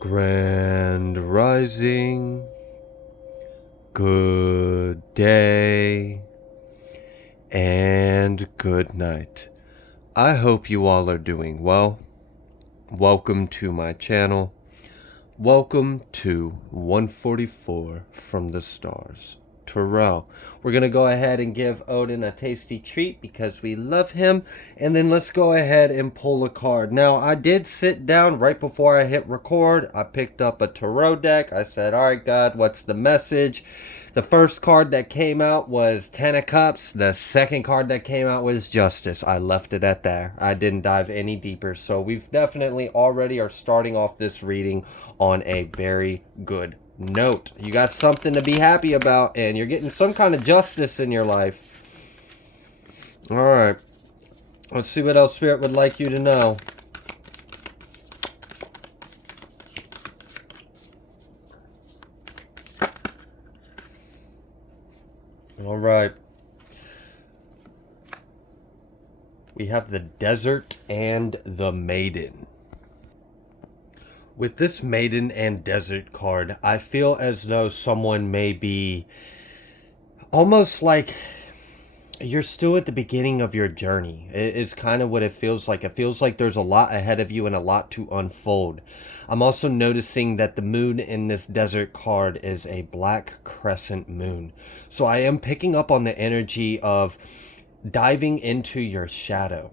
Grand Rising, good day, and good night. I hope you all are doing well. Welcome to my channel. Welcome to 144 from the Stars. Terrell. We're going to go ahead and give Odin a tasty treat because we love him. And then let's go ahead and pull a card. Now, I did sit down right before I hit record. I picked up a tarot deck. I said, all right, God, what's the message? The first card that came out was Ten of Cups. The second card that came out was Justice. I left it at there. I didn't dive any deeper. So we've definitely already are starting off this reading on a very good note. You got something to be happy about, and you're getting some kind of justice in your life. All right. Let's see what else Spirit would like you to know. All right. We have the Desert and the Maiden. With this Maiden and Desert card, I feel as though someone may be almost like you're still at the beginning of your journey. It's kind of what it feels like. It feels like there's a lot ahead of you and a lot to unfold. I'm also noticing that the moon in this Desert card is a black crescent moon. So I am picking up on the energy of diving into your shadow.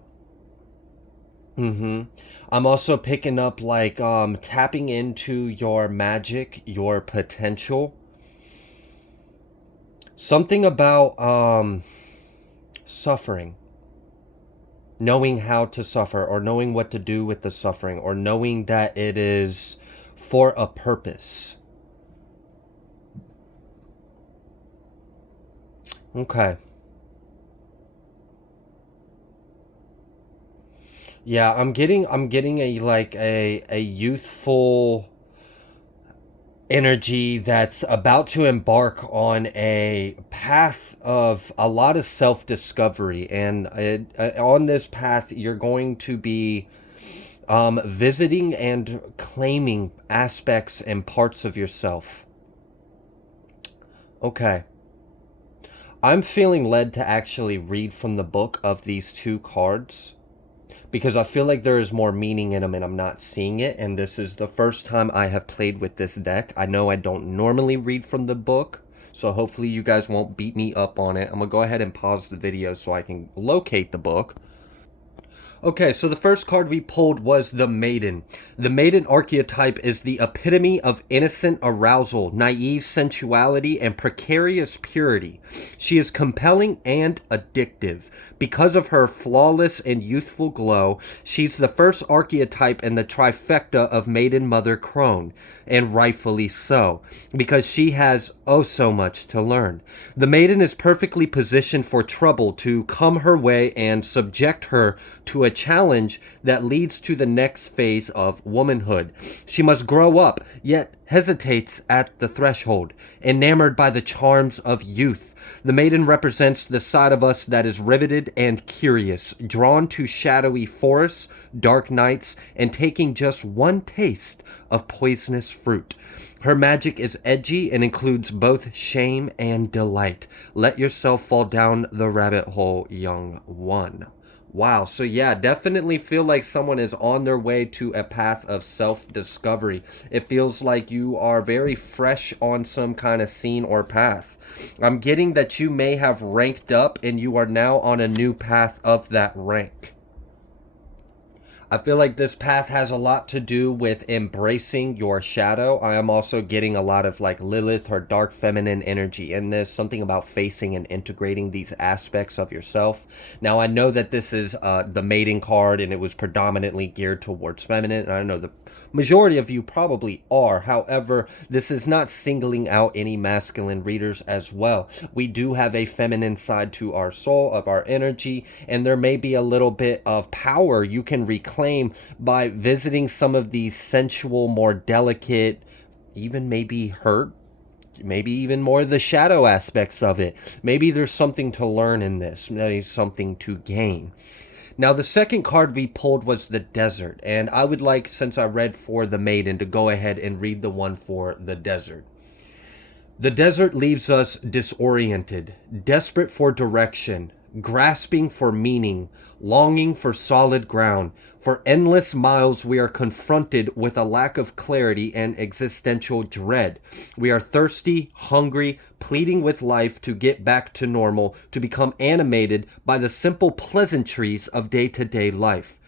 I'm also picking up like tapping into your magic, your potential. Something about suffering. Knowing how to suffer, or knowing what to do with the suffering, or knowing that it is for a purpose. Okay. Yeah, I'm getting a like a youthful energy that's about to embark on a path of a lot of self-discovery, and on this path you're going to be visiting and claiming aspects and parts of yourself. Okay. I'm feeling led to actually read from the book of these two cards, because I feel like there is more meaning in them and I'm not seeing it. And this is the first time I have played with this deck. I know I don't normally read from the book, so hopefully you guys won't beat me up on it. I'm going to go ahead and pause the video so I can locate the book. Okay, so the first card we pulled was the Maiden. The Maiden archetype is the epitome of innocent arousal, naive sensuality, and precarious purity. She is compelling and addictive. Because of her flawless and youthful glow, she's the first archetype in the trifecta of Maiden Mother Crone, and rightfully so, because she has oh so much to learn. The Maiden is perfectly positioned for trouble to come her way and subject her to a challenge that leads to the next phase of womanhood. She must grow up, yet hesitates at the threshold, enamored by the charms of youth. The Maiden represents the side of us that is riveted and curious, drawn to shadowy forests, dark nights, and taking just one taste of poisonous fruit. Her magic is edgy and includes both shame and delight. Let yourself fall down the rabbit hole, young one. Wow, so yeah, definitely feel like someone is on their way to a path of self-discovery. It feels like you are very fresh on some kind of scene or path. I'm getting that you may have ranked up and you are now on a new path of that rank. I feel like this path has a lot to do with embracing your shadow. I am also getting a lot of like Lilith or dark feminine energy in this. Something about facing and integrating these aspects of yourself. Now, I know that this is the Maiden card and it was predominantly geared towards feminine. And I know the majority of you probably are. However, this is not singling out any masculine readers as well. We do have a feminine side to our soul, of our energy, and there may be a little bit of power you can reclaim by visiting some of these sensual, more delicate, even maybe hurt, maybe even more the shadow aspects of it. Maybe there's something to learn in this, maybe something to gain. Now, the second card we pulled was the desert, and I would like, since I read for the maiden, to go ahead and read the one for the desert. The desert leaves us disoriented, desperate for direction, grasping for meaning, longing for solid ground. For endless miles, we are confronted with a lack of clarity and existential dread. We are thirsty, hungry, pleading with life to get back to normal, to become animated by the simple pleasantries of day-to-day life.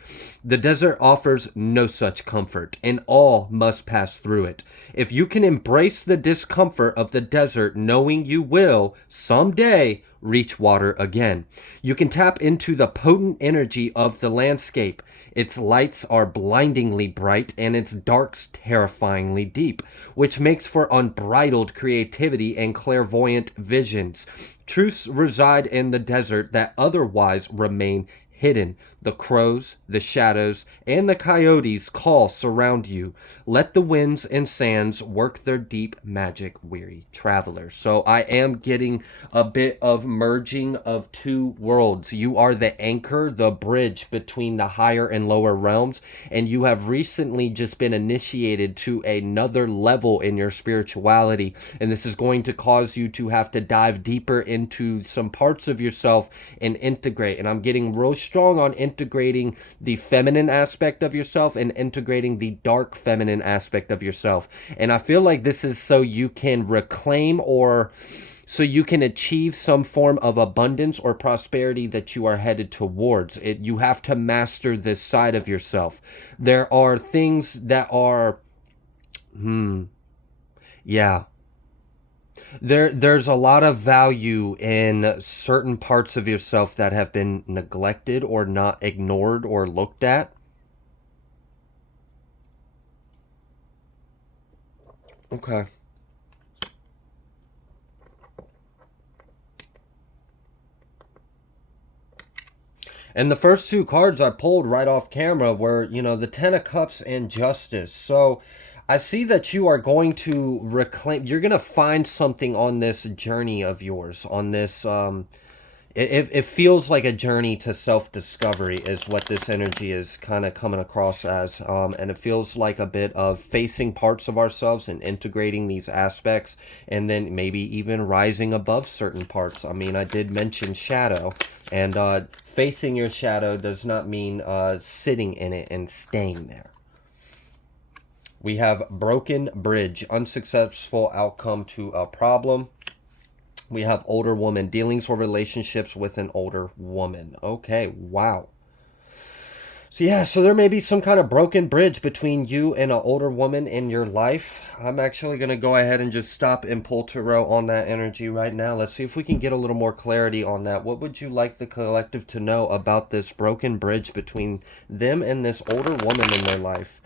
The desert offers no such comfort, and all must pass through it. If you can embrace the discomfort of the desert, knowing you will, someday, reach water again, you can tap into the potent energy of the landscape. Its lights are blindingly bright, and its darks terrifyingly deep, which makes for unbridled creativity and clairvoyant visions. Truths reside in the desert that otherwise remain hidden. The crows, the shadows, and the coyotes call surround you. Let the winds and sands work their deep magic, weary traveler. So I am getting a bit of merging of two worlds. You are the anchor, the bridge between the higher and lower realms, and you have recently just been initiated to another level in your spirituality, and this is going to cause you to have to dive deeper into some parts of yourself and integrate. And I'm getting real strong on integrating the feminine aspect of yourself and integrating the dark feminine aspect of yourself. And I feel like this is so you can reclaim, or so you can achieve some form of abundance or prosperity that you are headed towards. You have to master this side of yourself. There are things that are yeah. There's a lot of value in certain parts of yourself that have been neglected or not ignored or looked at. Okay. And the first two cards I pulled right off camera were, the Ten of Cups and Justice. So I see that you are going to reclaim, you're going to find something on this journey of yours, on this, it feels like a journey to self-discovery is what this energy is kind of coming across as. And it feels like a bit of facing parts of ourselves and integrating these aspects, and then maybe even rising above certain parts. I mean, I did mention shadow, and facing your shadow does not mean sitting in it and staying there. We have broken bridge, unsuccessful outcome to a problem. We have older woman, dealings or relationships with an older woman. Okay, wow. So yeah, so there may be some kind of broken bridge between you and an older woman in your life. I'm actually going to go ahead and just stop and pull tarot on that energy right now. Let's see if we can get a little more clarity on that. What would you like the collective to know about this broken bridge between them and this older woman in their life?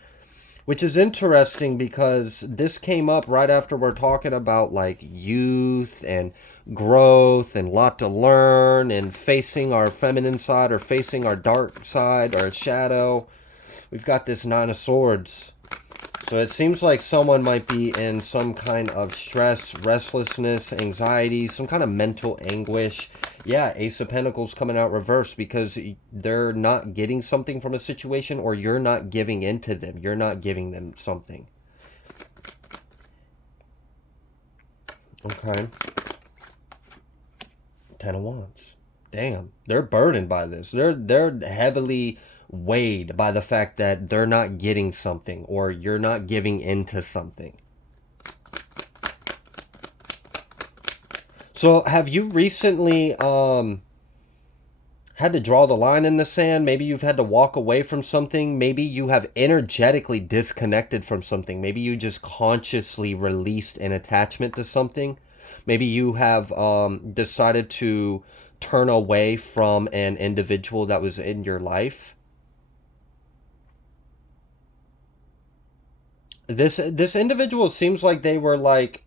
Which is interesting because this came up right after we're talking about like youth and growth and lot to learn and facing our feminine side or facing our dark side or shadow. We've got this Nine of Swords. So it seems like someone might be in some kind of stress, restlessness, anxiety, some kind of mental anguish. Yeah, Ace of Pentacles coming out reversed because they're not getting something from a situation, or you're not giving in to them. You're not giving them something. Okay. Ten of Wands. Damn, they're burdened by this. They're heavily weighed by the fact that they're not getting something, or you're not giving into something. So have you recently had to draw the line in the sand? Maybe you've had to walk away from something. Maybe you have energetically disconnected from something. Maybe you just consciously released an attachment to something. Maybe you have decided to turn away from an individual that was in your life. This individual seems like they were like,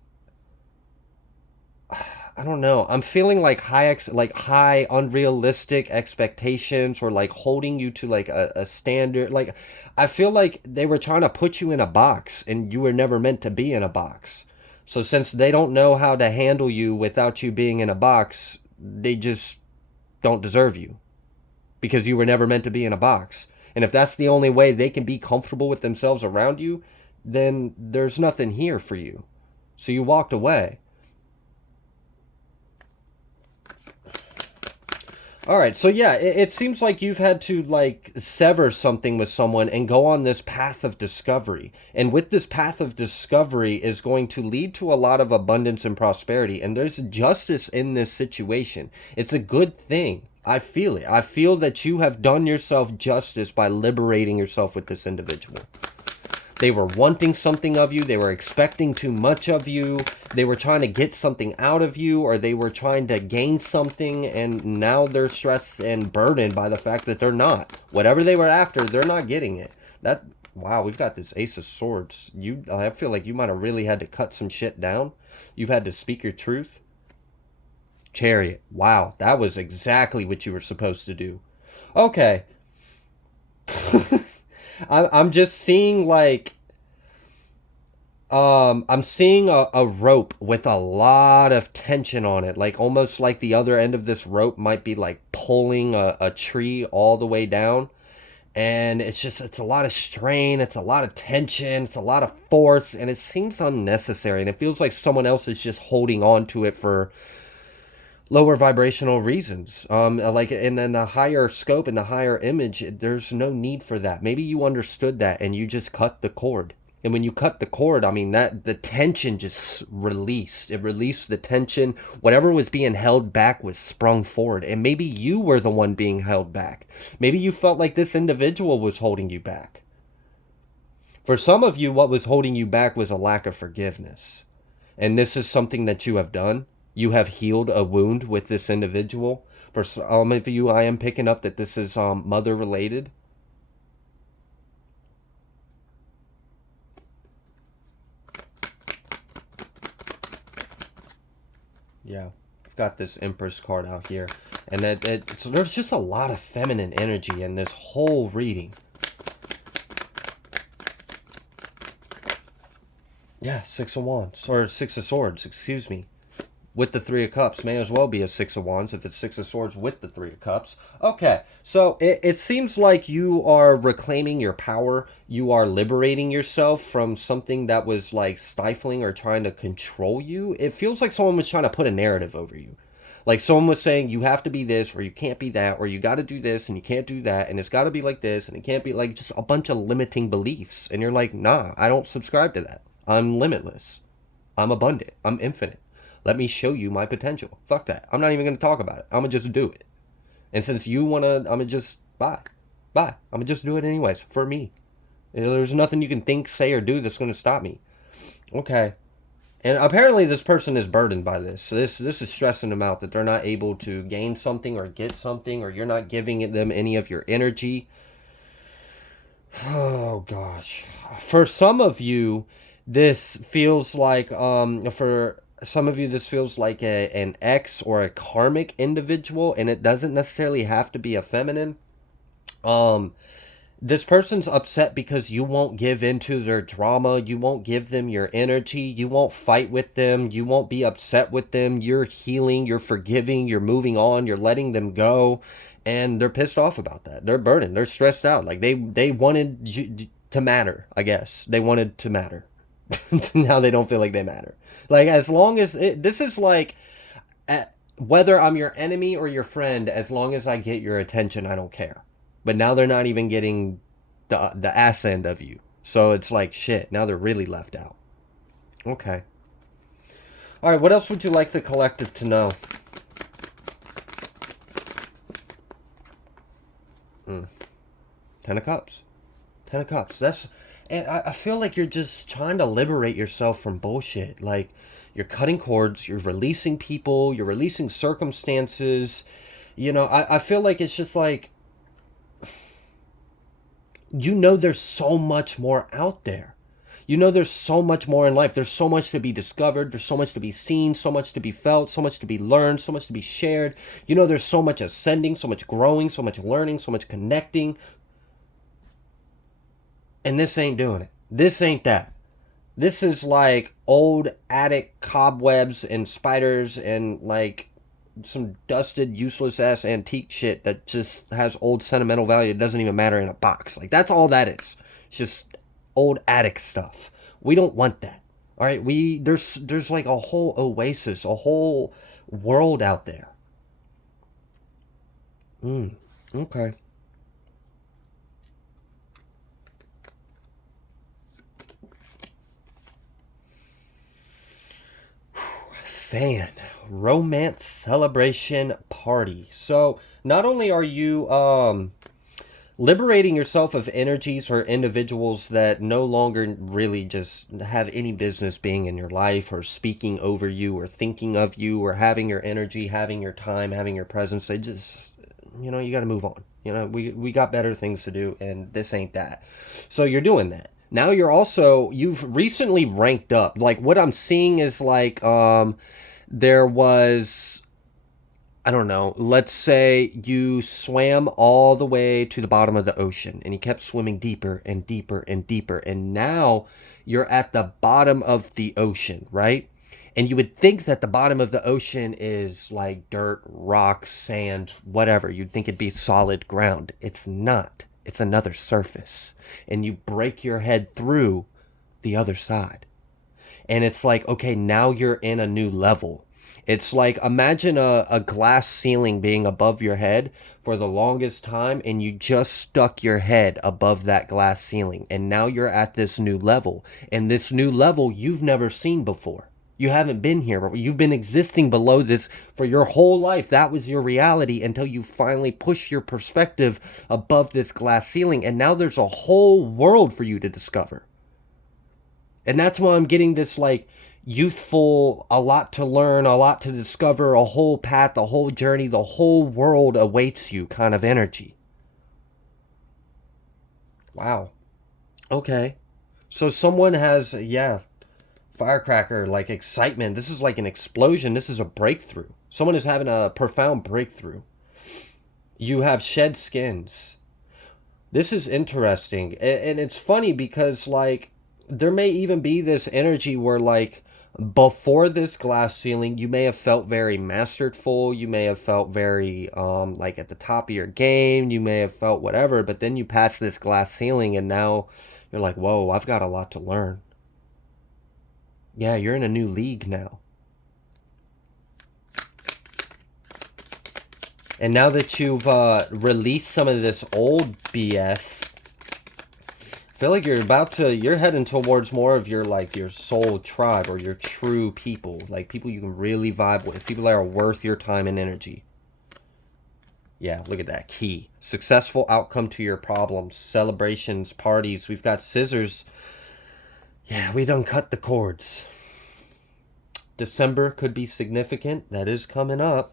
I don't know. I'm feeling like high unrealistic expectations, or like holding you to like a standard. Like I feel like they were trying to put you in a box, and you were never meant to be in a box. So since they don't know how to handle you without you being in a box, they just don't deserve you, because you were never meant to be in a box. And if that's the only way they can be comfortable with themselves around you, then there's nothing here for you. So you walked away. All right, so yeah, it seems like you've had to like sever something with someone and go on this path of discovery. And with this path of discovery is going to lead to a lot of abundance and prosperity. And there's justice in this situation. It's a good thing. I feel it. I feel that you have done yourself justice by liberating yourself with this individual. They were wanting something of you. They were expecting too much of you. They were trying to get something out of you, or they were trying to gain something, and now they're stressed and burdened by the fact that they're not. Whatever they were after, they're not getting it. Wow, we've got this Ace of Swords. I feel like you might have really had to cut some shit down. You've had to speak your truth. Chariot. Wow, that was exactly what you were supposed to do. Okay. I'm just seeing like I'm seeing a rope with a lot of tension on it, like almost like the other end of this rope might be like pulling a tree all the way down. And it's a lot of strain, it's a lot of tension, it's a lot of force, and it seems unnecessary. And it feels like someone else is just holding on to it for lower vibrational reasons. Like, and then the higher scope and the higher image, there's no need for that. Maybe you understood that and you just cut the cord. And when you cut the cord, I mean, that the tension just released. It released the tension. Whatever was being held back was sprung forward. And maybe you were the one being held back. Maybe you felt like this individual was holding you back. For some of you, what was holding you back was a lack of forgiveness. And this is something that you have done. You have healed a wound with this individual. For some of you, I am picking up that this is mother related. Yeah, I've got this Empress card out here. And so there's just a lot of feminine energy in this whole reading. Yeah, Six of Wands. Or Six of Swords, excuse me. With the Three of Cups. May as well be a Six of Wands if it's Six of Swords with the Three of Cups. Okay, so it seems like you are reclaiming your power. You are liberating yourself from something that was like stifling or trying to control you. It feels like someone was trying to put a narrative over you. Like someone was saying you have to be this or you can't be that or you got to do this and you can't do that and it's got to be like this and it can't be like just a bunch of limiting beliefs. And you're like, nah, I don't subscribe to that. I'm limitless. I'm abundant. I'm infinite. Let me show you my potential. Fuck that. I'm not even going to talk about it. I'm going to just do it. And since you want to, I'm going to just, bye. I'm going to just do it anyways, for me. There's nothing you can think, say, or do that's going to stop me. Okay. And apparently this person is burdened by this. So this is stressing them out that they're not able to gain something or get something, or you're not giving them any of your energy. Oh, gosh. For some of you, this feels like, for some of you, this feels like an ex or a karmic individual, and it doesn't necessarily have to be a feminine. This person's upset because you won't give into their drama. You won't give them your energy. You won't fight with them. You won't be upset with them. You're healing. You're forgiving. You're moving on. You're letting them go. And they're pissed off about that. They're burdened. They're stressed out. Like they wanted you to matter, I guess. They wanted to matter. Now they don't feel like they matter. Like, as long as this is like, whether I'm your enemy or your friend, as long as I get your attention, I don't care. But now they're not even getting the ass end of you. So it's like, shit, now they're really left out. Okay. All right, what else would you like the collective to know? Ten of Cups. Ten of Cups. And I feel like you're just trying to liberate yourself from bullshit. Like, you're cutting cords, you're releasing people, you're releasing circumstances. You know, I feel like it's just like, you know, there's so much more out there. You know, there's so much more in life. There's so much to be discovered. There's so much to be seen, so much to be felt, so much to be learned, so much to be shared. You know, there's so much ascending, so much growing, so much learning, so much connecting. And this ain't doing it. This ain't that. This is like old attic cobwebs and spiders and like some dusted, useless ass antique shit that just has old sentimental value. It doesn't even matter in a box. Like that's all that is. It's just old attic stuff. We don't want that. All right, there's like a whole oasis, a whole world out there. Okay. Fan. Romance celebration party. So not only are you liberating yourself of energies or individuals that no longer really just have any business being in your life or speaking over you or thinking of you or having your energy, having your time, having your presence. They just, you got to move on. We got better things to do, and this ain't that. So you're doing that. Now you've recently ranked up. Like what I'm seeing is like there was, I don't know, let's say you swam all the way to the bottom of the ocean and you kept swimming deeper and deeper and deeper. And now you're at the bottom of the ocean, right? And you would think that the bottom of the ocean is like dirt, rock, sand, whatever. You'd think it'd be solid ground. It's not. It's another surface. And you break your head through the other side. And it's like, okay, now you're in a new level. It's like imagine a glass ceiling being above your head for the longest time, and you just stuck your head above that glass ceiling, and now you're at this new level. And this new level you've never seen before. You haven't been here, but you've been existing below this for your whole life. That was your reality until you finally push your perspective above this glass ceiling, and now there's a whole world for you to discover. And that's why I'm getting this like youthful, a lot to learn, a lot to discover, a whole path, a whole journey, the whole world awaits you kind of energy. Wow. Okay. So someone has, yeah, firecracker, like excitement. This is like an explosion. This is a breakthrough. Someone is having a profound breakthrough. You have shed skins. This is interesting. And it's funny because, like, there may even be this energy where, like, before this glass ceiling, you may have felt very masterful. You may have felt very, like, at the top of your game. You may have felt whatever. But then you pass this glass ceiling, and now you're like, whoa, I've got a lot to learn. Yeah, you're in a new league now. And now that you've released some of this old BS, I feel like you're heading towards more of your, like, your soul tribe or your true people. Like, people you can really vibe with. People that are worth your time and energy. Yeah, look at that. Key. Successful outcome to your problems. Celebrations, parties. We've got scissors. Yeah, we done cut the cords. December could be significant. That is coming up.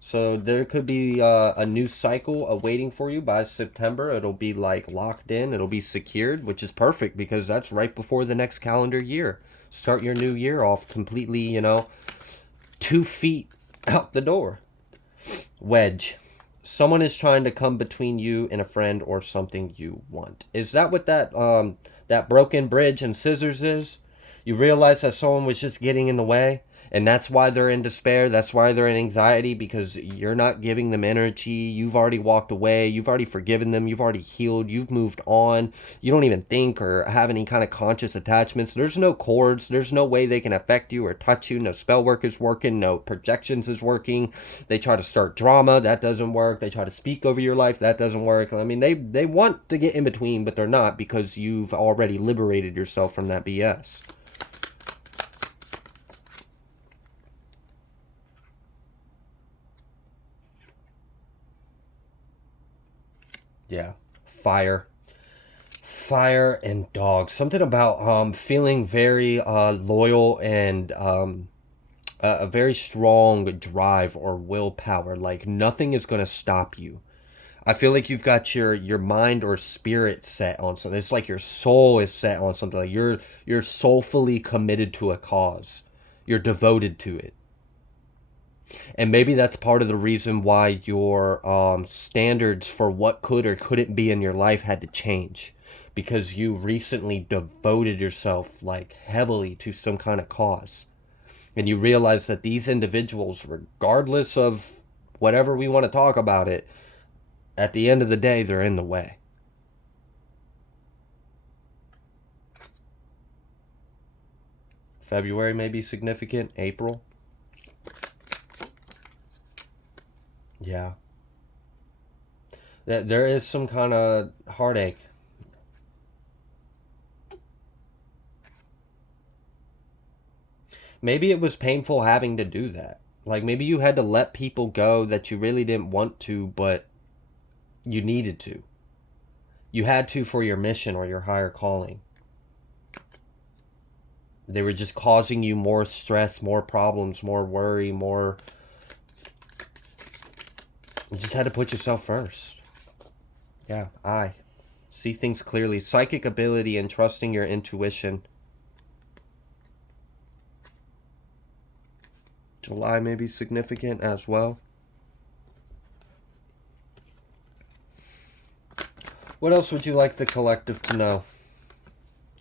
So there could be a new cycle awaiting for you by September. It'll be like locked in. It'll be secured, which is perfect because that's right before the next calendar year. Start your new year off completely, 2 feet out the door. Wedge. Someone is trying to come between you and a friend or something you want. Is that what that broken bridge and scissors is? You realize that someone was just getting in the way, and that's why they're in despair. That's why they're in anxiety, because you're not giving them energy. You've already walked away. You've already forgiven them. You've already healed. You've moved on. You don't even think or have any kind of conscious attachments. There's no cords. There's no way they can affect you or touch you. No spell work is working. No projections is working. They try to start drama. That doesn't work. They try to speak over your life. That doesn't work. I mean, they want to get in between, but they're not, because you've already liberated yourself from that BS. Yeah. Fire and dog. Something about feeling very loyal and a very strong drive or willpower. Like nothing is going to stop you. I feel like you've got your mind or spirit set on something. It's like your soul is set on something. Like you're soulfully committed to a cause. You're devoted to it. And maybe that's part of the reason why your standards for what could or couldn't be in your life had to change, because you recently devoted yourself like heavily to some kind of cause. And you realize that these individuals, regardless of whatever we want to talk about it, at the end of the day, they're in the way. February may be significant. April. Yeah. There is some kind of heartache. Maybe it was painful having to do that. Like maybe you had to let people go that you really didn't want to, but you needed to. You had to for your mission or your higher calling. They were just causing you more stress, more problems, more worry, more. You just had to put yourself first. Yeah, I see things clearly. Psychic ability and trusting your intuition. July may be significant as well. What else would you like the collective to know?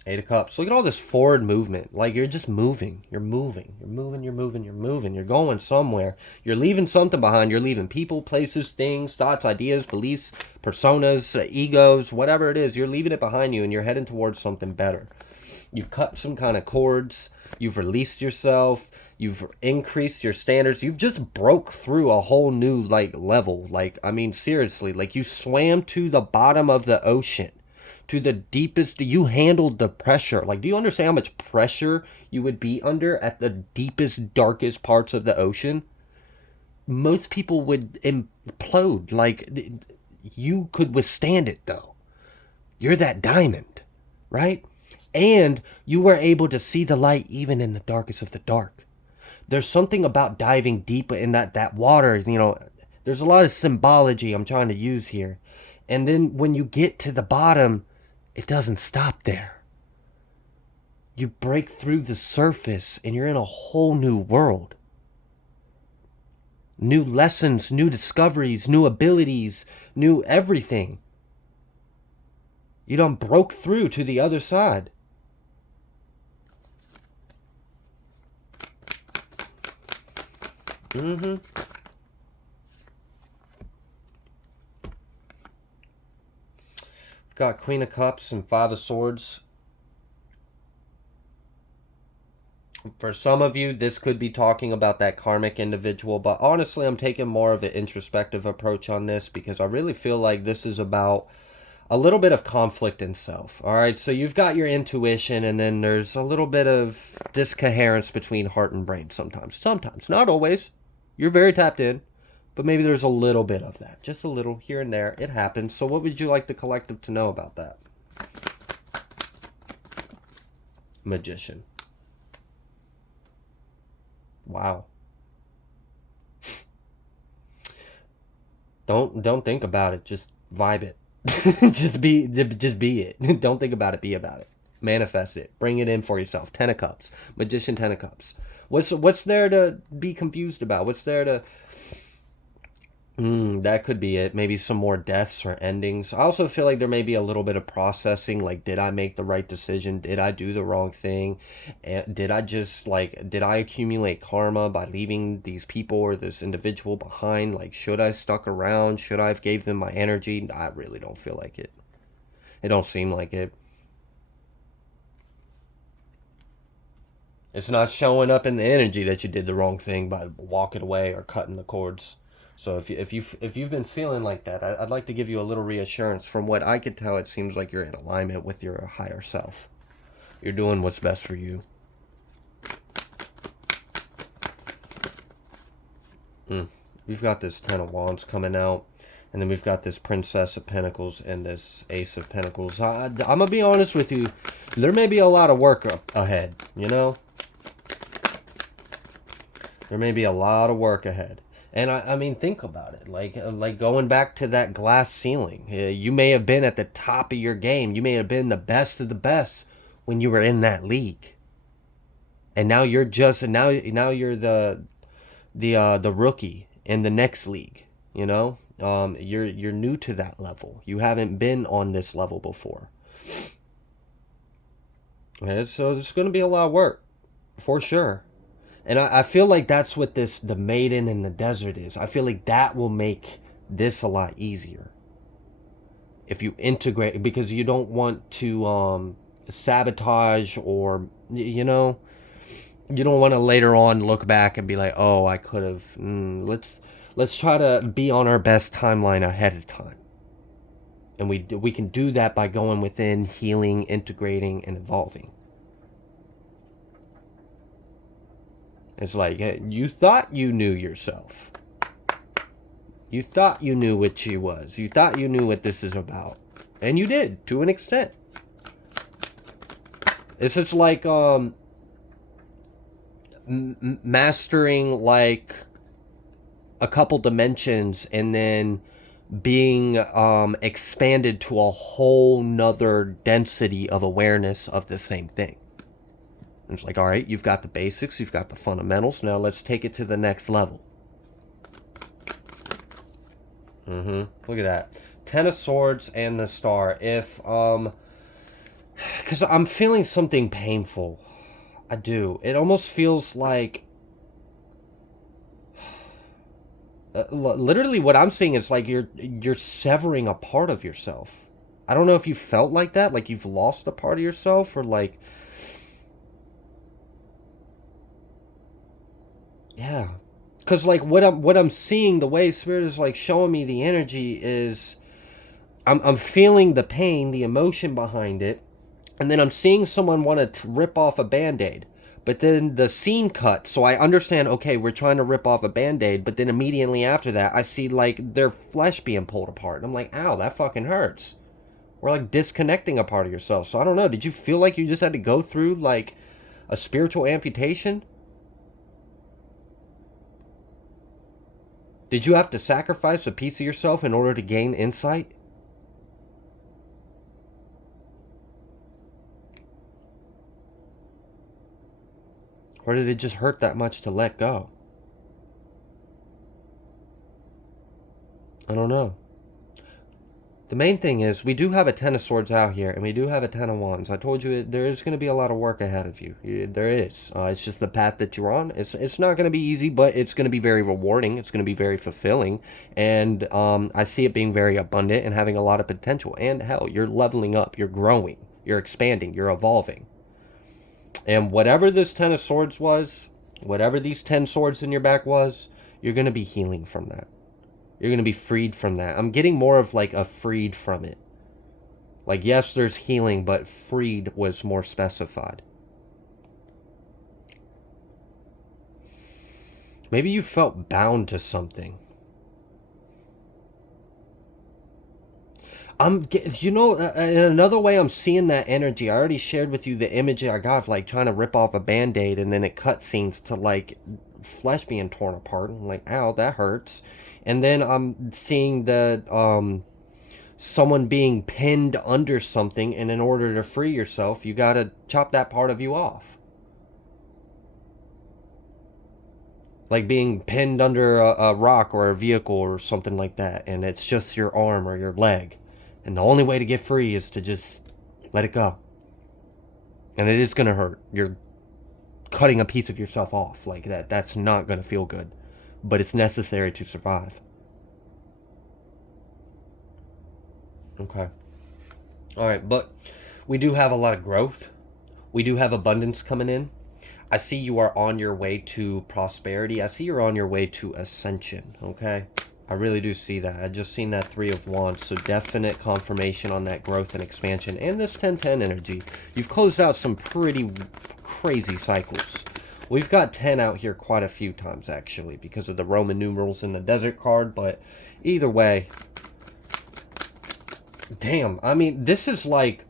Eight of Cups. Look at all this forward movement. Like you're just moving. You're moving. You're moving. You're moving. You're moving. You're going somewhere. You're leaving something behind. You're leaving people, places, things, thoughts, ideas, beliefs, personas, egos, whatever it is. You're leaving it behind you and you're heading towards something better. You've cut some kind of cords. You've released yourself. You've increased your standards. You've just broke through a whole new level. I mean seriously, you swam to the bottom of the ocean, to the deepest. You handled the pressure. Do you understand how much pressure you would be under at the deepest, darkest parts of the ocean? Most people would implode. You could withstand it though. You're that diamond, right? And you were able to see the light even in the darkest of the dark. There's something about diving deep in that water, there's a lot of symbology I'm trying to use here. And then when you get to the bottom, it doesn't stop there. You break through the surface and you're in a whole new world. New lessons, new discoveries, new abilities, new everything. You done broke through to the other side. We've got Queen of Cups and Five of Swords. For some of you, this could be talking about that karmic individual, but honestly, I'm taking more of an introspective approach on this because I really feel like this is about a little bit of conflict in self. All right, so you've got your intuition, and then there's a little bit of discoherence between heart and brain sometimes, not always. You're very tapped in, but maybe there's a little bit of that, just a little here and there. It happens. So what would you like the collective to know about that? Magician. Wow. Don't think about it. Just vibe it. just be it. Don't think about it. Be about it. Manifest it. Bring it in for yourself. Ten of Cups. Magician, Ten of Cups. What's there to be confused about? What's there to... that could be it. Maybe some more deaths or endings. I also feel like there may be a little bit of processing. Did I make the right decision? Did I do the wrong thing? And did I accumulate karma by leaving these people or this individual behind? Should I stuck around? Should I have gave them my energy? I really don't feel like it. It don't seem like it. It's not showing up in the energy that you did the wrong thing by walking away or cutting the cords. So if you've been feeling like that, I'd like to give you a little reassurance. From what I could tell, it seems like you're in alignment with your higher self. You're doing what's best for you. We've got this Ten of Wands coming out, and then we've got this Princess of Pentacles and this Ace of Pentacles. I'm gonna be honest with you. There may be a lot of work ahead. There may be a lot of work ahead. And I mean, think about it. Like going back to that glass ceiling. You may have been at the top of your game. You may have been the best of the best when you were in that league. And now you're you're the rookie in the next league. You're new to that level. You haven't been on this level before. And so there's going to be a lot of work, for sure. And I feel like that's what the maiden in the desert is. I feel like that will make this a lot easier if you integrate, because you don't want to sabotage, or you don't want to later on look back and be like, oh, I could have. Let's try to be on our best timeline ahead of time, and we can do that by going within, healing, integrating, and evolving. It's like, you thought you knew yourself. You thought you knew what she was. You thought you knew what this is about. And you did, to an extent. It's just like mastering like a couple dimensions and then being expanded to a whole nother density of awareness of the same thing. It's like, all right, you've got the basics, you've got the fundamentals. Now let's take it to the next level. Look at that. Ten of Swords and the Star. If, because I'm feeling something painful. I do. It almost feels like, literally what I'm seeing is like you're severing a part of yourself. I don't know if you felt like that, like you've lost a part of yourself, or like, yeah. Because like what I'm seeing, the way Spirit is like showing me the energy is, I'm feeling the pain, the emotion behind it, and then I'm seeing someone want to rip off a band-aid. But then the scene cuts, so I understand, okay, we're trying to rip off a band-aid, but then immediately after that, I see like their flesh being pulled apart. And I'm like, ow, that fucking hurts. We're like disconnecting a part of yourself. So I don't know, did you feel like you just had to go through like a spiritual amputation? Did you have to sacrifice a piece of yourself in order to gain insight? Or did it just hurt that much to let go? I don't know. The main thing is, we do have a Ten of Swords out here, and we do have a Ten of Wands. I told you there is going to be a lot of work ahead of you. There is. It's just the path that you're on. It's not going to be easy, but it's going to be very rewarding. It's going to be very fulfilling. And I see it being very abundant and having a lot of potential. And hell, you're leveling up. You're growing. You're expanding. You're evolving. And whatever this Ten of Swords was, whatever these 10 swords in your back was, you're going to be healing from that. You're going to be freed from that. I'm getting more of like a freed from it. Like, yes, there's healing, but freed was more specified. Maybe you felt bound to something. In another way I'm seeing that energy. I already shared with you the image I got of like trying to rip off a band-aid, and then it cut scenes to like flesh being torn apart. I'm like, ow, that hurts. And then I'm seeing the someone being pinned under something, and in order to free yourself, you gotta chop that part of you off. Like being pinned under a rock or a vehicle or something like that, and it's just your arm or your leg. And the only way to get free is to just let it go. And it is going to hurt. You're cutting a piece of yourself off like that. That's not going to feel good. But it's necessary to survive. Okay. Alright, but we do have a lot of growth. We do have abundance coming in. I see you are on your way to prosperity. I see you're on your way to ascension, okay? I really do see that. I just seen that Three of Wands, so definite confirmation on that growth and expansion. And this 10-10 energy. You've closed out some pretty crazy cycles. We've got 10 out here quite a few times, actually, because of the Roman numerals in the desert card, but either way. Damn, I mean, this is like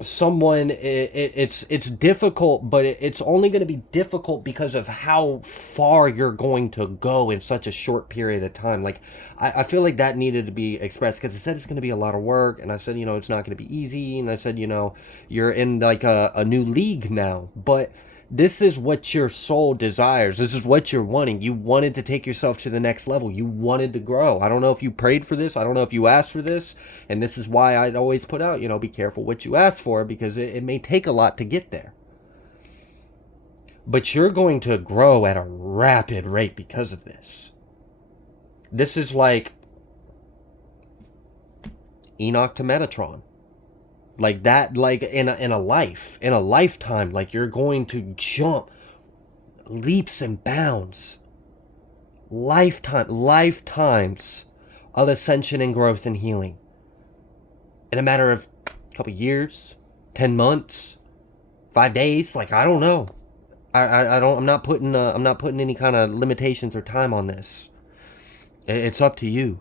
someone, it's difficult, but it's only going to be difficult because of how far you're going to go in such a short period of time. Like, I feel like that needed to be expressed, because it said it's going to be a lot of work, and I said, it's not going to be easy, and I said, you're in like a new league now, but this is what your soul desires. This is what you're wanting. You wanted to take yourself to the next level. You wanted to grow. I don't know if you prayed for this. I don't know if you asked for this. And this is why I'd always put out, be careful what you ask for, because it may take a lot to get there. But you're going to grow at a rapid rate because of this. This is like Enoch to Metatron. Like that, like in a lifetime, like you're going to jump leaps and bounds. Lifetimes of ascension and growth and healing. In a matter of a couple years, 10 months, 5 days, like I don't know. I'm not putting any kind of limitations or time on this. It's up to you.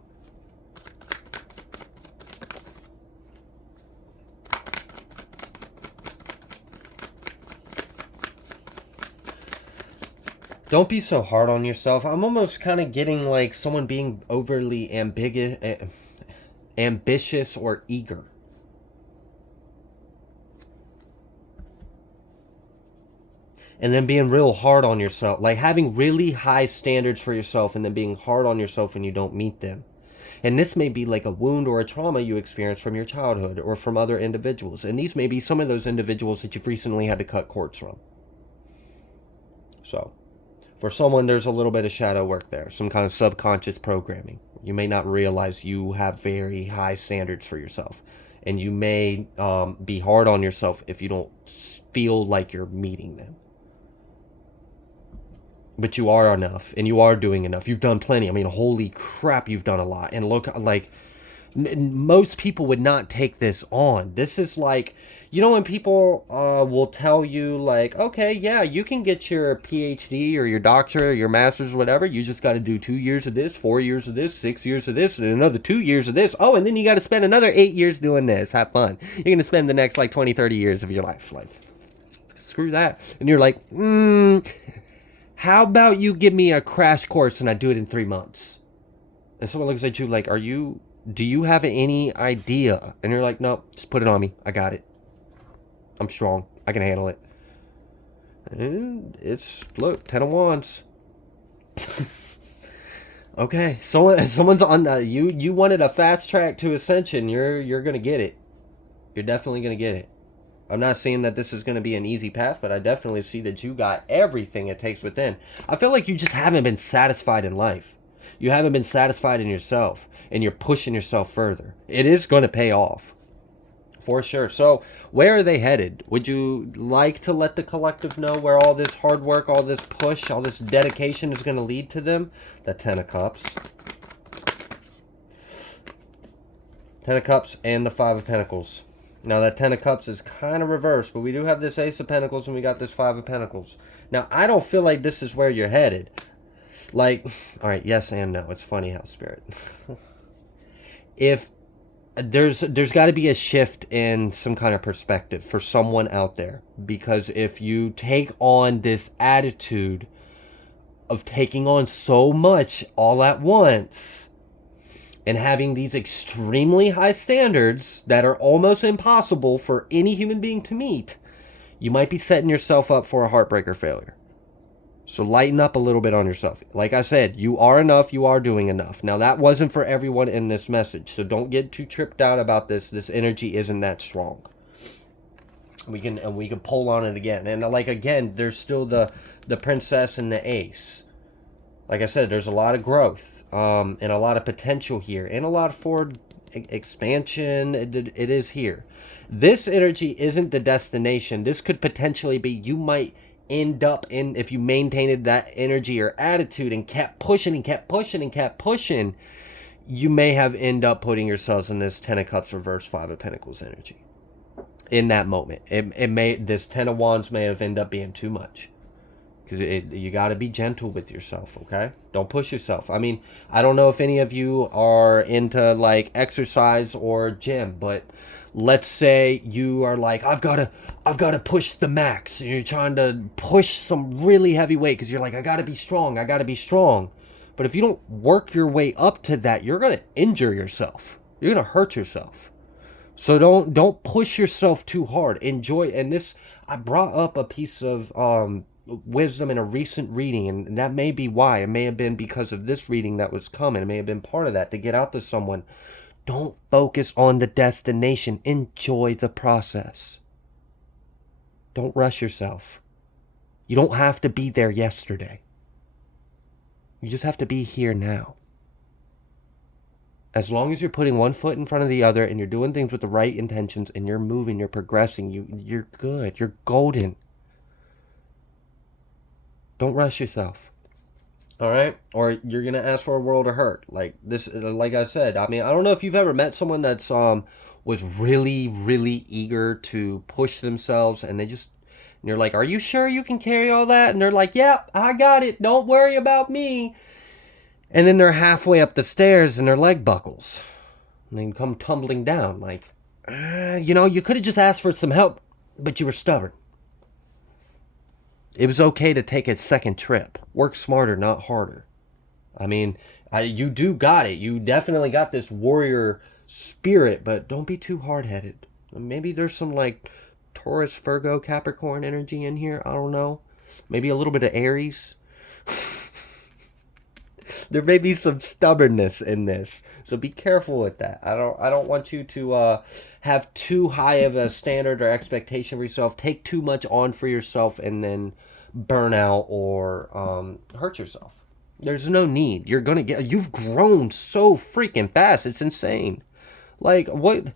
Don't be so hard on yourself. I'm almost kind of getting like someone being overly ambitious or eager. And then being real hard on yourself. Like having really high standards for yourself and then being hard on yourself when you don't meet them. And this may be like a wound or a trauma you experienced from your childhood or from other individuals. And these may be some of those individuals that you've recently had to cut cords from. So, for someone, there's a little bit of shadow work there. Some kind of subconscious programming. You may not realize you have very high standards for yourself. And you may be hard on yourself if you don't feel like you're meeting them. But you are enough, and you are doing enough. You've done plenty. I mean, holy crap, you've done a lot. And look, like, most people would not take this on. This is like, you know, when people will tell you, like, okay, yeah, you can get your PhD or your doctorate or your master's or whatever. You just got to do 2 years of this, 4 years of this, 6 years of this, and another 2 years of this. Oh, and then you got to spend another 8 years doing this. Have fun. You're going to spend the next, like, 20, 30 years of your life. Like, screw that. And you're like, how about you give me a crash course and I do it in 3 months? And someone looks at you like, do you have any idea? And you're like, no, just put it on me. I got it. I'm strong. I can handle it. And it's, look, 10 of Wands. Okay, someone's on, you wanted a fast track to ascension. You're going to get it. You're definitely going to get it. I'm not saying that this is going to be an easy path, but I definitely see that you got everything it takes within. I feel like you just haven't been satisfied in life. You haven't been satisfied in yourself, and you're pushing yourself further. It is going to pay off, for sure. So, where are they headed? Would you like to let the collective know where all this hard work, all this push, all this dedication is going to lead to them? The Ten of Cups. Ten of Cups and the Five of Pentacles. Now, that Ten of Cups is kind of reversed, but we do have this Ace of Pentacles and we got this Five of Pentacles. Now, I don't feel like this is where you're headed. Like, all right, yes and no. It's funny how, Spirit. If there's got to be a shift in some kind of perspective for someone out there. Because if you take on this attitude of taking on so much all at once and having these extremely high standards that are almost impossible for any human being to meet, you might be setting yourself up for a heartbreaker failure. So lighten up a little bit on yourself. Like I said, you are enough, you are doing enough. Now, that wasn't for everyone in this message, so don't get too tripped out about this. This energy isn't that strong. We can pull on it again. And like, again, there's still the princess and the ace. Like I said, there's a lot of growth and a lot of potential here and a lot of forward expansion. It is here. This energy isn't the destination. This could potentially be, you might end up in, if you maintained that energy or attitude and kept pushing and kept pushing and kept pushing, you may have end up putting yourselves in this Ten of Cups reverse Five of Pentacles energy. In that moment, this Ten of Wands may have ended up being too much. Because you got to be gentle with yourself, okay? Don't push yourself. I mean, I don't know if any of you are into, like, exercise or gym, but let's say you are like, I've got to push the max. And you're trying to push some really heavy weight because you're like, I got to be strong. I got to be strong. But if you don't work your way up to that, you're going to injure yourself. You're going to hurt yourself. So don't push yourself too hard. Enjoy. And this, I brought up a piece of wisdom in a recent reading, and that may be why. It may have been because of this reading that was coming. It may have been part of that to get out to someone. Don't focus on the destination. Enjoy the process. Don't rush yourself. You don't have to be there yesterday. You just have to be here now. As long as you're putting one foot in front of the other and you're doing things with the right intentions and you're moving, you're progressing, you're good. You're golden. Don't rush yourself. All right? Or you're going to ask for a world of hurt. Like this, like I said, I mean, I don't know if you've ever met someone that's was really, really eager to push themselves, and and you're like, are you sure you can carry all that? And they're like, yep, I got it. Don't worry about me. And then they're halfway up the stairs and their leg buckles. And they come tumbling down. Like, you could have just asked for some help, but you were stubborn. It was okay to take a second trip. Work smarter, not harder. I mean, you do got it. You definitely got this warrior spirit, but don't be too hard-headed. Maybe there's some, like, Taurus, Virgo, Capricorn energy in here. I don't know. Maybe a little bit of Aries. There may be some stubbornness in this, so be careful with that. I don't want you to have too high of a standard or expectation for yourself. Take too much on for yourself and then burn out or hurt yourself. There's no need. You've grown so freaking fast. It's insane. Like, what?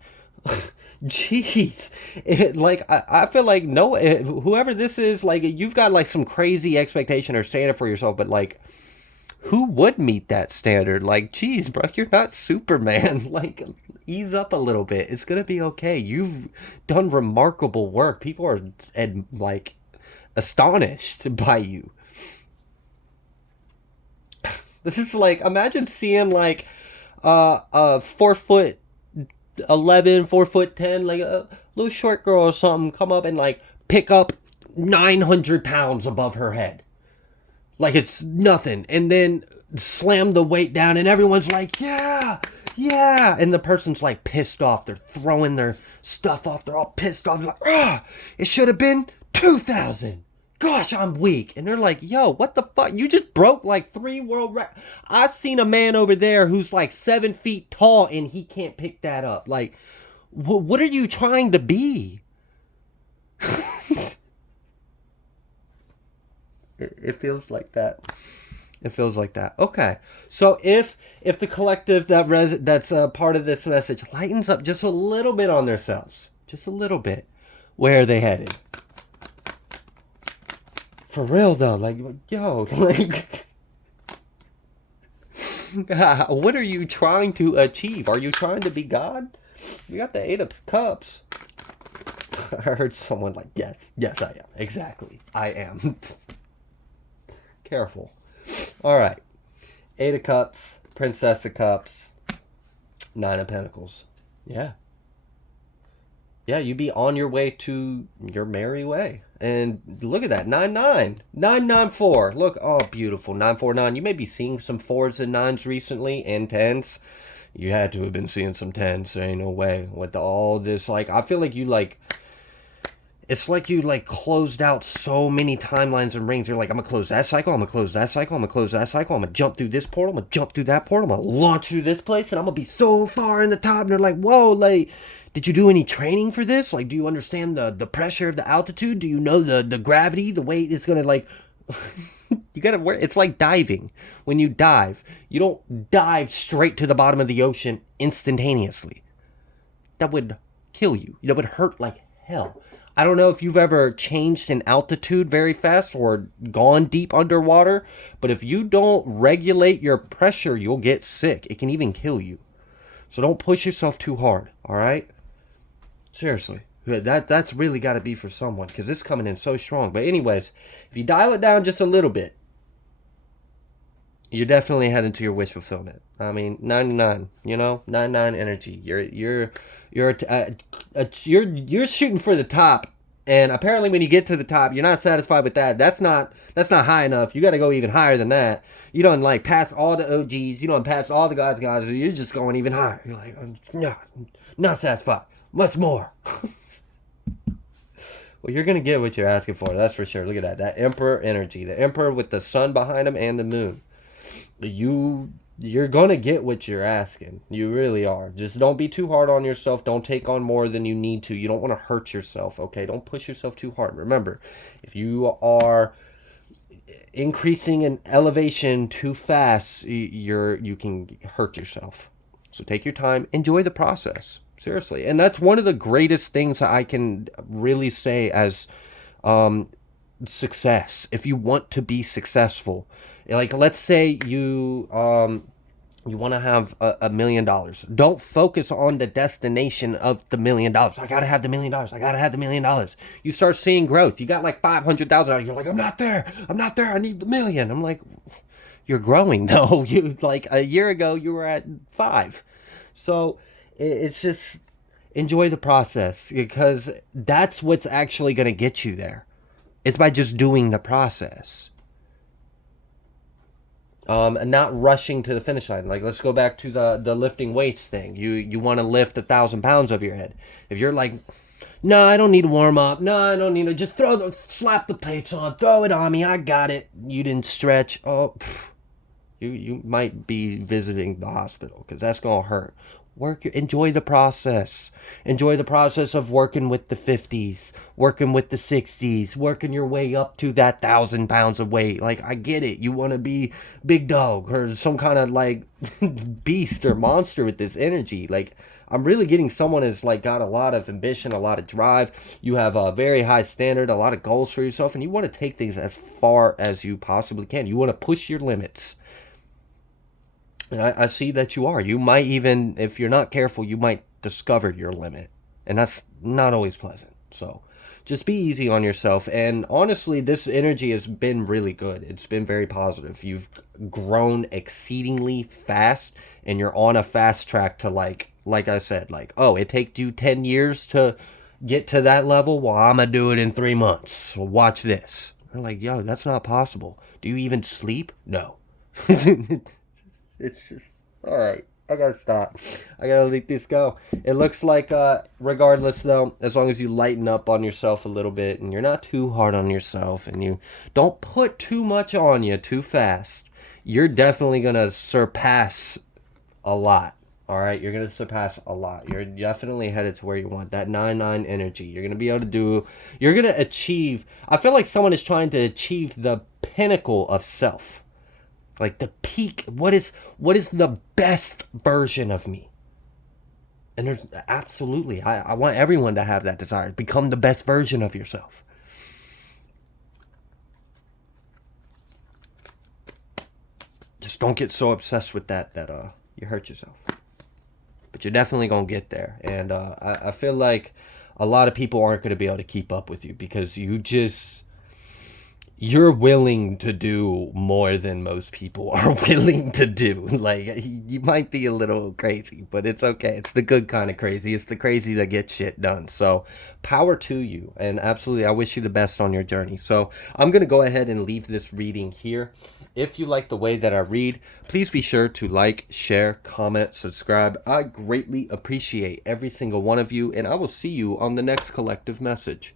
Jeez. I feel like whoever this is, like, you've got like some crazy expectation or standard for yourself, but like, who would meet that standard? Like, geez, bro, you're not Superman. Like, ease up a little bit. It's gonna be okay. You've done remarkable work. People are like astonished by you. This is like, imagine seeing like a 4'11", 4'10", like a little short girl or something come up and like pick up 900 pounds above her head. Like it's nothing. And then slam the weight down and everyone's like, yeah, yeah. And the person's like pissed off. They're throwing their stuff off. They're all pissed off. Like, it should have been 2,000. Gosh, I'm weak. And they're like, yo, what the fuck? You just broke like 3 world records. I seen a man over there who's like 7 feet tall and he can't pick that up. Like, what are you trying to be? It feels like that. It feels like that. Okay. So if the collective that's a part of this message lightens up just a little bit on themselves, just a little bit, where are they headed? For real though, like, yo, like, what are you trying to achieve? Are you trying to be God? You got the 8 of Cups. I heard someone like, yes, I am. Exactly, I am. Careful. All right. 8 of Cups, Princess of Cups, 9 of Pentacles. Yeah. Yeah, you be on your way to your merry way. And look at that, 9-9. 9-9-4. Look, oh, beautiful. 9-4-9. You may be seeing some 4s and 9s recently and 10s. You had to have been seeing some 10s. There ain't no way. With all this, like, I feel like you, like, it's like you, like, closed out so many timelines and rings. You're like, I'm going to close that cycle. I'm going to close that cycle. I'm going to close that cycle. I'm going to jump through this portal. I'm going to jump through that portal. I'm going to launch through this place. And I'm going to be so far in the top. And they're like, whoa, like, did you do any training for this? Like, do you understand the pressure of the altitude? Do you know the gravity, the weight it's going to, like... You got to work. It's like diving. When you dive, you don't dive straight to the bottom of the ocean instantaneously. That would kill you. That would hurt like hell. I don't know if you've ever changed in altitude very fast or gone deep underwater, but if you don't regulate your pressure, you'll get sick. It can even kill you. So don't push yourself too hard, all right? Seriously. That's really got to be for someone because it's coming in so strong. But anyways, if you dial it down just a little bit, you're definitely heading to your wish fulfillment. I mean, 99, 99 energy. You're shooting for the top, and apparently when you get to the top, you're not satisfied with that. That's not high enough. You got to go even higher than that. You don't like pass all the OGs. You don't pass all the guys. You're just going even higher. You're like, not satisfied. Much more. Well, you're going to get what you're asking for. That's for sure. Look at that. That Emperor energy. The Emperor with the sun behind him and the moon. You You're gonna get what you're asking. You really are. Just don't be too hard on yourself. Don't take on more than you need to. You don't want to hurt yourself, okay? Don't push yourself too hard. Remember, if you are increasing in elevation too fast, you can hurt yourself. So take your time, enjoy the process. Seriously. And that's one of the greatest things I can really say as um success. If you want to be successful, like let's say you want to have $1 million. Don't focus on the destination of the $1 million. I gotta have the $1 million. I gotta have the $1 million. You start seeing growth. You got like 500,000. You're like, I'm not there. I'm not there. I need the million. I'm like, you're growing though. You like a year ago you were at 5. So it's just enjoy the process, because that's what's actually gonna get you there. It's by just doing the process. And not rushing to the finish line. Like, let's go back to the lifting weights thing. You want to lift 1,000 pounds over your head. If you're like, no, I don't need to warm up. No, I don't need to. Just slap the plates on, throw it on me. I got it. You didn't stretch. Oh, you might be visiting the hospital, because that's gonna hurt. Enjoy the process. Enjoy the process of working with the 50s, working with the 60s, working your way up to that 1,000 pounds of weight. Like, I get it. You want to be big dog or some kind of like beast or monster with this energy. Like, I'm really getting someone who's like got a lot of ambition, a lot of drive. You have a very high standard, a lot of goals for yourself, and you want to take things as far as you possibly can. You want to push your limits. And I see that you are. You might even, if you're not careful, you might discover your limit. And that's not always pleasant. So just be easy on yourself. And honestly, this energy has been really good. It's been very positive. You've grown exceedingly fast, and you're on a fast track to like I said, like, oh, it takes you 10 years to get to that level. Well, I'm going to do it in 3 months. Well, watch this. I'm like, yo, that's not possible. Do you even sleep? No. It's just, all right. I gotta stop. I gotta let this go. It looks like, regardless though, as long as you lighten up on yourself a little bit and you're not too hard on yourself and you don't put too much on you too fast, you're definitely gonna surpass a lot. All right, you're gonna surpass a lot. You're definitely headed to where you want. That 9-9 energy. You're gonna be able to do. You're gonna achieve. I feel like someone is trying to achieve the pinnacle of self. Like the peak. What is the best version of me? And there's absolutely, I want everyone to have that desire. Become the best version of yourself. Just don't get so obsessed with that you hurt yourself. But you're definitely gonna get there. And I feel like a lot of people aren't gonna be able to keep up with you, because you're willing to do more than most people are willing to do. Like, you might be a little crazy, but it's okay. It's the good kind of crazy. It's the crazy that gets shit done. So power to you. And absolutely, I wish you the best on your journey. So I'm going to go ahead and leave this reading here. If you like the way that I read, please be sure to like, share, comment, subscribe. I greatly appreciate every single one of you, and I will see you on the next collective message.